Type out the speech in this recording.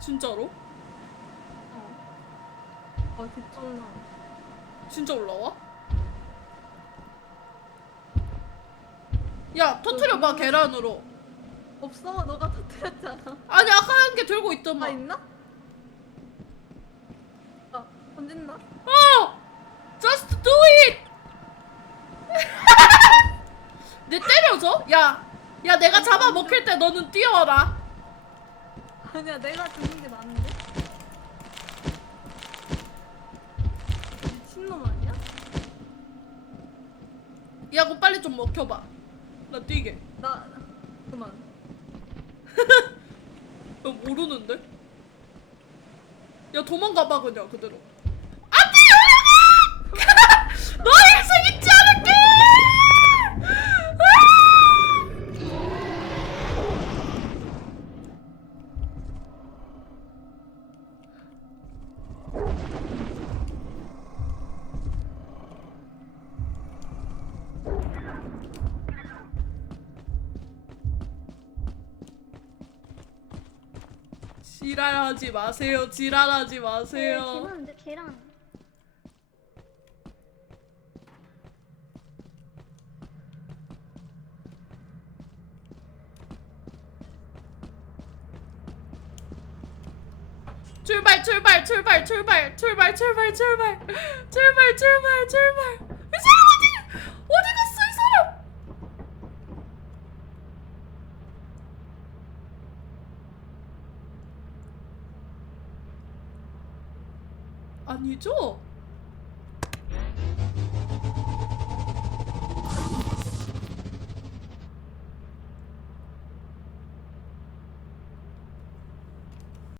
진짜로? 어. 아 개쩔나. 진짜 올라와? 야 터트려봐 계란으로 없어 너가 터뜨렸잖아. 아니 아까 한 개 들고 아 있더만 있나? 아 던진다. 어! Just do it! 내 때려줘? 야, 야 내가 잡아 먹힐 때 너는 뛰어와라. 아니야 내가 듣는 게 나은데? 미친놈 아니야? 야, 그거 빨리 좀 먹혀봐. 나 뛰게. 나 그만. 너 모르는데? 야 도망가봐 그냥 그대로. 지랄하지 마세요. 지랄하지 네, 마세요. 계란인데 계란. 출발 출발 출발 출발 출발 출발 출발 출발 출발 출발 아니죠?